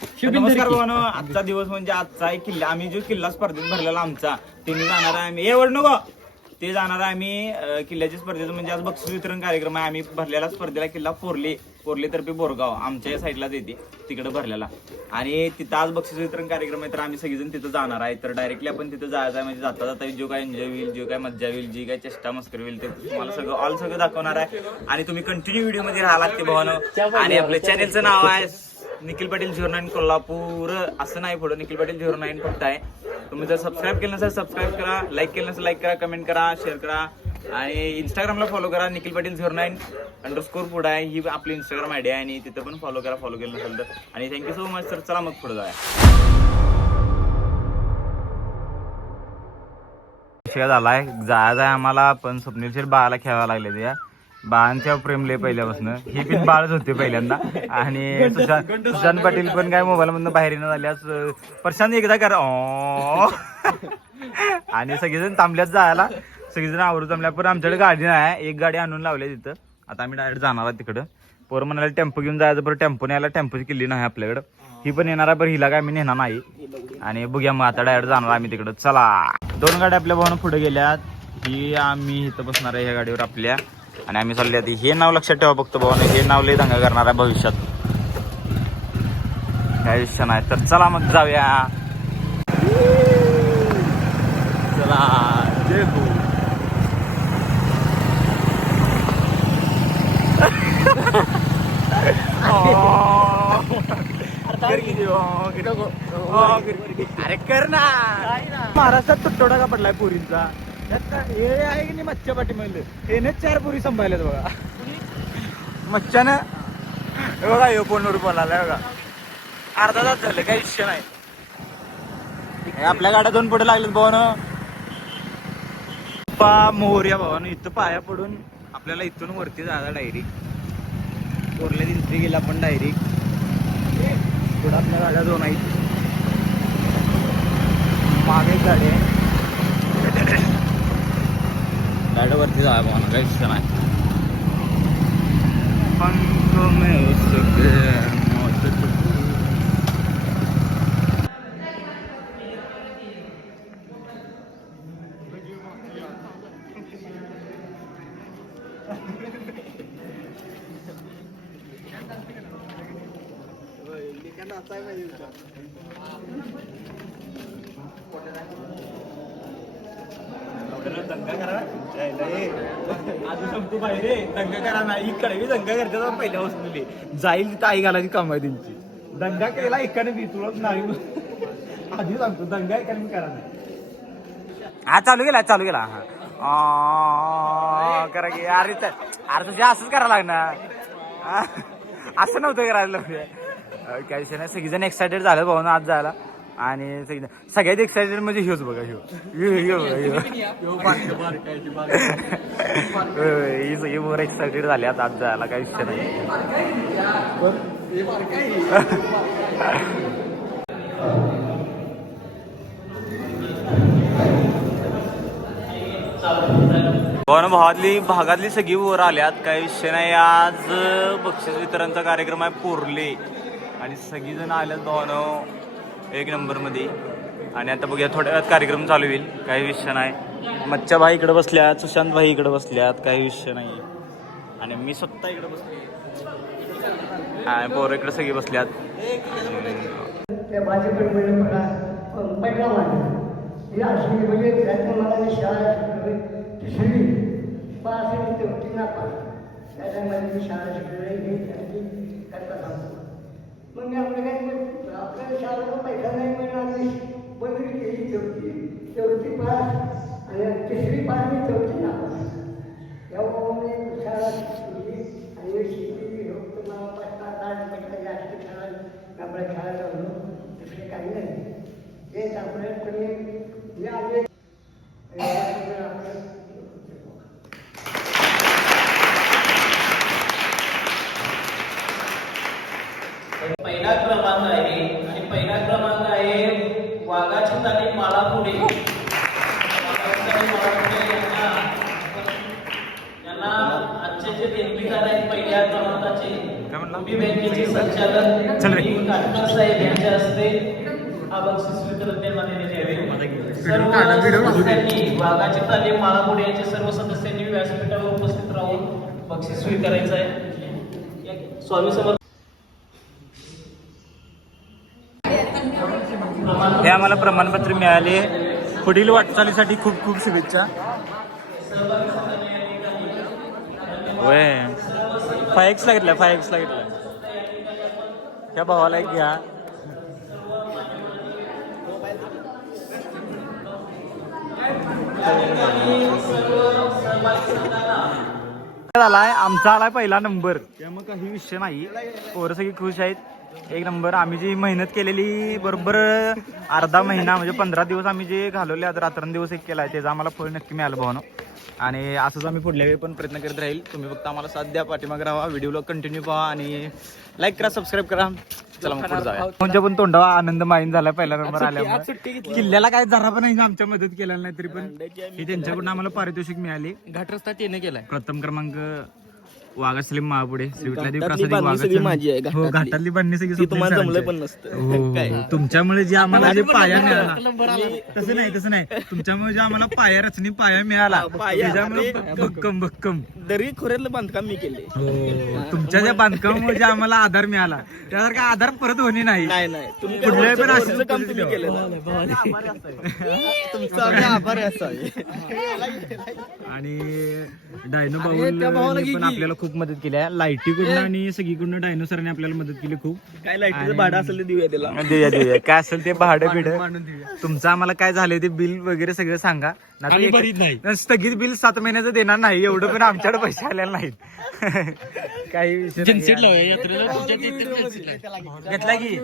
नमस्कार भावानो, आजचा दिवस म्हणजे आजचा एक किल्ला आम्ही जो किल्ला स्पर्धेत भरलेला आमचा तिने जाणार आहे आम्ही एवढ नको ते जाणार आहे आम्ही किल्ल्याच्या स्पर्धेचं म्हणजे आज बक्षीस वितरण कार्यक्रम आहे. आम्ही भरलेला स्पर्धेला किल्ला पोरले तर्फे बोरगाव आमच्या साईडलाच येते तिकडे भरलेला आणि तिथं आज बक्षीस वितरण कार्यक्रम आहे तर आम्ही सगळेजण तिथं जाणार आहे. तर डायरेक्टली आपण तिथं जायचं आहे म्हणजे जाता जाता जो काय एन्जॉय होईल जो काय मज्जा होईल जी काय चेष्टा मस्करी होईल ते तुम्हाला सगळं दाखवणार आहे आणि तुम्ही कंटिन्यू व्हिडिओ मध्ये राहा लागते भावानो. आणि आपल्या चॅनेलचं नाव आहे निखिल पाटील 09 कोल्हापूर असं नाही पुढं निखिल पाटील 09 फक्त आहे. तुम्ही जर सबस्क्राईब केलं नसेल सबस्क्राईब करा, लाईक केलं नसेल लाईक करा, कमेंट करा, शेअर करा आणि इंस्टाग्रामला फॉलो करा निखिल पाटील 09_ पुढं आहे ही आपली इंस्टाग्राम आयडी आहे आणि तिथं पण फॉलो केलं नसेल तर. आणि थँक्यू सो मच सर. चला मग पुढे जाऊया. झालाय जायचं आहे आम्हाला पण स्वप्नील शेर बाळाला खेळायला लागले या बाळांच्या प्रेम लय पहिल्यापासून ही पण बाळच होते पहिल्यांदा आणि सुशांत पाटील पण काय मोबाईल मधून बाहेर येणं झाल्यास प्रशांत एकदा करा आणि सगळेजण थांबल्यात जायला सगळेजण आवडून थांबल्या पण आमच्याकडे गाडी नाही एक गाडी आणून लावली तिथं. आता आम्ही डायरेक्ट जाणार आहे तिकडं. पोरं म्हणाले टेम्पो घेऊन जायचं बरं टेम्पो न्यायला टेम्पोची किल्ली नाही आपल्याकडं ही पण येणार आहे बरं हिला काय मी नेणार नाही आणि बघूया मग आता डायरेक्ट जाणार आम्ही तिकडं. चला 2 गाड्या आपल्या भावानं पुढे गेल्यात ही आम्ही इथं बसणार आहे ह्या गाडीवर आपल्या आणि आम्ही चालले आधी हे नाव लक्षात ठेवा फक्त भावानं हे नाव लय दंगा करणार आहे भविष्यात काय विषय नाही. तर चला मग जाऊया. चला जय हो. अरे कर ना महाराष्ट्रात तुटवडा का पडलाय पुरींचा हे आहे की नाही मच्छा पाठी म्हणलं हेने 4 पुरी संभाळल्यात बघा मच्छानं बघा यो फोनवर बोलायला बघा अर्धा तास झाले काही विषय नाही. आपल्या गाड्या 2 पुढे लागलेत भावानं मोहऱ्या भावानं इथं पाया पडून आपल्याला इथून वरती जायला डायरेक्ट कोरल्या दिसरी गेला आपण डायरेक्ट पुढं आपल्या गाड्या 2 आहेत मागे एक गाडी आहे गाड्यावरती जाय भावानं काही विषय नाही. दंगा करा आधी सांगतो बाहेर दंगा करा नाही इकडे दंगा करते पहिल्या वस्तूली जाईल तिथं आई घालायची काम आहे त्यांची दंगा केला एकाने मी तुलाच नाही आधी सांगतो दंगा एकाने करा नाही. हा चालू केला हा करा की अरे तुझ्या असंच करायला लागणार असं नव्हतं करायला काय विषय नाही. सगळीजण एक्सायटेड झालं भाऊ आज जायला आणि सगळ्यात एक्सायटेड म्हणजे ह्योच बघा ही सगळी मोर एक्सायटेड झाली आता आज जायला काही विषय नाही. भागातली सगळी वर आल्यात काही विषय नाही. आज बक्षीस वितरणचा कार्यक्रम आहे पोरले आणि सगळीजण आल्यात भावानो 1 नंबर मध्ये आणि आता बघूया थोड्या वेळात कार्यक्रम चालू होईल काही विषय नाही. मच्छा भाई इकडे बसल्यात सुशांत भाई इकडे बसल्यात काही विषय नाही आणि मी स्वतः इकडे बसले आणि पोरं इकडे सगळी बसल्यात. मग मी आपलं काय आपल्या शाळेला पैसा नाही मिळणार बंद केली चौथी पास आणि 3री पास मी 4थी नापास तेव्हा मी शाळा शिकली आणि शिकली मला 5-7 पैसा जास्त शाळा आपल्या शाळेला होतो दुसरे काही नाही हेच आपल्याकडे मी आले पहिला क्रमांक आहे आणि पहिला क्रमांक आहे वाघाची तालीम मालापुढे यांना आजचे जे देणगीदार आहेत पहिल्या क्रमांकाचे रुपी बँकेचे संचालक चल रे. काटकर साहेब यांच्या हस्ते हा बक्षीस वितरण निर्माण यावे. सर्व सदस्यांनी वाघाची तालीम माळापुढे यांच्या सर्व सदस्यांनी व्यासपीठावर उपस्थित राहून बक्षीस स्वीकारायचं आहे. स्वामी समर्थ हे आम्हाला प्रमाणपत्र मिळाले. पुढील वाटचालीसाठी खूप खूप शुभेच्छा. होय 5x ला घेतल्या 5x ला घेतल्या. त्या भावाला एक घ्या. आलाय आमचा आलाय पहिला नंबर. त्यामुळे काही विषय नाही. पोरं सगळी खुश आहेत. एक नंबर. आम्ही जी मेहनत केलेली बरोबर अर्धा महिना म्हणजे 15 दिवस आम्ही जे घालवले आता रात्रंदिवस एक केलाय त्याचा आम्हाला फळ नक्की मिळालं भावना. आणि असंच आम्ही पुढल्या वेळी पण प्रयत्न करत राहील. तुम्ही फक्त आम्हाला साथ द्या, पाठीमागे राहा, व्हिडिओला कंटिन्यू पहा आणि लाईक करा, सबस्क्राईब करा. चला मग पुढे जाऊया. म्हणजे पण तोंडावा आनंद माहीन झाला पहिला नंबर आल्यामुळे. किल्ल्याला काय जरा पण आमच्या मदत केलेला नाही तरी पण ही त्यांच्याकडून आम्हाला पारितोषिक मिळाली. घाट रस्ता त्याने केलाय. प्रथम क्रमांक वाघा सलीम महापुढे, श्रीविठलादेवी प्रसादी वाघा. हो घाटातली बांधणी सगळी तुमच्यामुळे जे आम्हाला जे पाया मिळाला. तसं नाही तुमच्यामुळे जे आम्हाला पाया रचनी पाया मिळाला त्याच्यामुळे भक्कम भक्कम दरी खोऱ्यातलं बांधकाम मी केले. हो तुमच्या ज्या बांधकामामुळे जे आम्हाला आधार मिळाला त्यासारखा आधार परत होणे नाही. तुम्ही कुठल्याही पण वरचं काम तुम्ही केलं. तुमचा आम्ही आभारी असावे. आणि डायनो बाहुल पण आपल्याला खूप मदत केली आहे. लाईटीकडून आणि सगळीकडून डायनोसरने आपल्याला मदत केली खूप. काय लाईटीचं भाडं असेल ते देऊया त्याला. देऊया काय असेल ते भाडं बिडं तुमचं आम्हाला काय झालंय ते बिल वगैरे सगळं सांगा. स्थगित बिल 7 महिन्याचं देणार नाही एवढं पण आमच्याकडे पैसे आलेले नाहीत. काही विषय घेतला की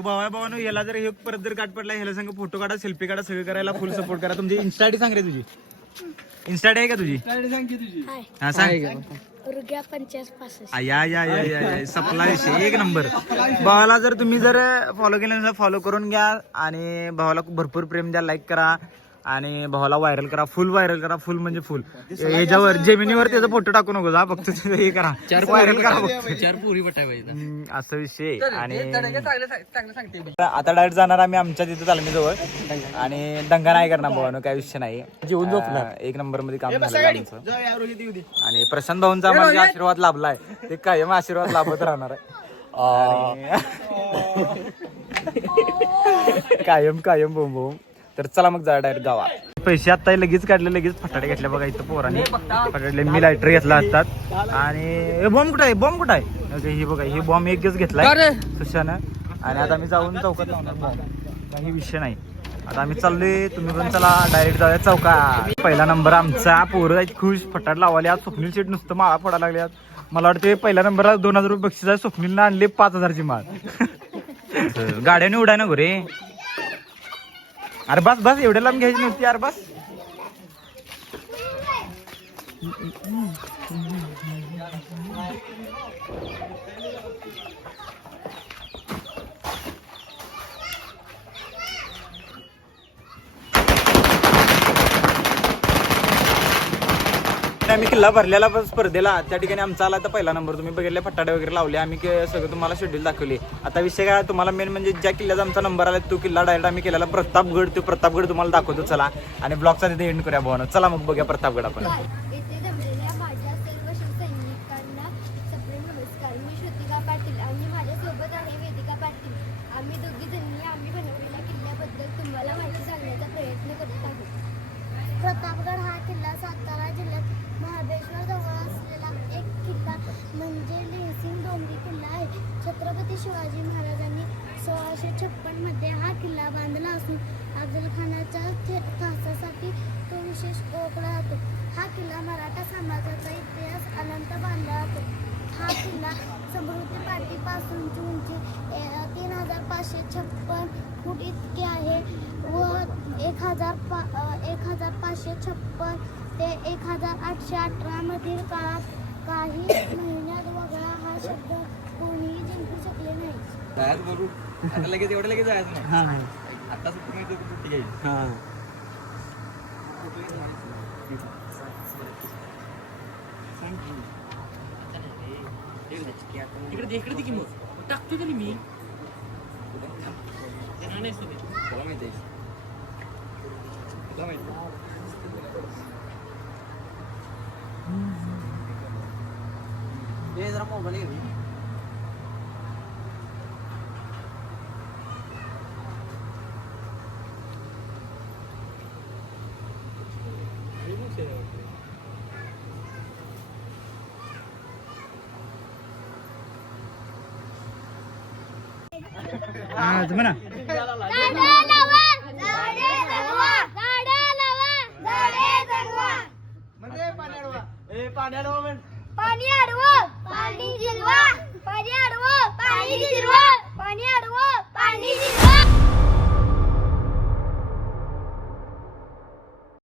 भावानं याला जर हे परत जर गाठ पडला ह्याला सांगा फोटो काढा, सेल्फी काढा, सगळं करायला फुल सपोर्ट करा. तुमची इन्स्टा आयडी सांग रे. तुझी इन्स्टा आयडी आहे का तुझी? हा सांग. या सपला विषय एक नंबर. भावाला जर तुम्ही जर फॉलो केल्यानंतर फॉलो करून घ्या आणि भावाला भरपूर प्रेम द्या, लाईक करा आणि भावाला व्हायरल करा, फुल व्हायरल करा. फुल म्हणजे फुल. याच्यावर जेमिनीवर त्याचा फोटो टाकू नको जा, फक्त हे करा व्हायरल करा. 4 पोरी पटायला असं विषय. आणि आता डायरेक्ट जाणार आम्ही आमच्या तिथे तालमीजवळ आणि दंगा नाही करणार भावानं, काय विषय नाही. जेवून झोपणार. एक नंबर मध्ये काम झालं आमचं. आणि प्रशांत भाऊंचा आम्हाला जे आशीर्वाद लाभलाय ते कायम आशीर्वाद लाभत राहणार आहे. कायम कायम बोम बोम. तर चला मग जा डायरेक्ट गावात. पैसे आता लगेच काढले, लगेच फटाडे घेतले बघा इथं पोरांनी फटाडले. मी लायटर घेतला असतात. आणि बॉम्ब कुठं आहे? बॉम्ब कुठं आहे? हे बघा हे बॉम्ब एक दिवस घेतलाय सुशानं. आणि आता आम्ही जाऊन चौकात लावणार बॉम्ब. काही विषय नाही. आता आम्ही चाललोय. तुम्ही पण चला डायरेक्ट जाऊया चौकात. पहिला नंबर आमचा. पोरं आहेत खुश. फटाड लावाले. आज स्वप्नील शेट नुसतं माळा फोडायला लागले. मला वाटतं पहिल्या नंबरला 2000 रुपये बक्षीस आहे. स्वप्नीलनं आणले 5000ची माळ. गाड्याने उडाय नको रे. अरे बस बस एवढ्या लांब घ्यायची नव्हती यार बस. आम्ही किल्ला भरलेला स्पर्धेला त्या ठिकाणी आमचा आला तर पहिला नंबर. तुम्ही बघितले फटाडे वगैरे लावले. आम्ही सगळं तुम्हाला शेड्यूल दाखवले. आता विषय काय तुम्हाला मेन म्हणजे ज्या किल्ल्याचा आमचा नंबर आला तो किल्ला डायरेक्ट आम्ही केलेला प्रतापगड. तो प्रतापगड तुम्हाला दाखवतो चला. आणि ब्लॉगचा तिथे एंड करूया भावना. चला मग बघूया प्रतापगड आपण. येथे जमलेल्या माझ्या सर्व शिवसैनिकांना सप्रेम नमस्कार. मी श्रुतिका पाटील आणि माझ्यासोबत आहे वेदिका पाटील. आम्ही दोघी जणी आम्ही बनवलेल्या किल्ल्याबद्दल तुम्हाला माहिती सांगण्याचा प्रयत्न करत आहोत. प्रतापगड हा किल्ला सातारा जिल्ह्यात महाबळेश्वर जवळ असलेला एक किल्ला म्हणजे लेहसिंग डोंगरी किल्ला आहे. छत्रपती शिवाजी महाराजांनी 1656 मध्ये हा किल्ला बांधला असून अफजलखानाच्या त्रासासाठी तो विशेष ओळखला जातो. हा किल्ला मराठा साम्राज्याचा इतिहास अनंत बांधला जातो. हा किल्ला समृद्धी पाटीपासूनची उंची 3556 फूट इतकी आहे व 1556 ते 1818 मधील काळात काही महिन्यात वगळा हा शब्द कोणीही जिंकू शकले नाही. लगेच एवढं लगेच जायचं नाही. आता इकडे इकडे ती किंमत टाकतो तरी मी देणार नाही सोबत. तुला माहिती आहे तुला माहिती जरा मोबाईल घे झाडे लावा झाडे जगवा झाडे लावा झाडे जगवा पाणी अडवा पाणी जिरवा पाणी अडवा पाणी जिरवा पाणी अडवा पाणी जिरवा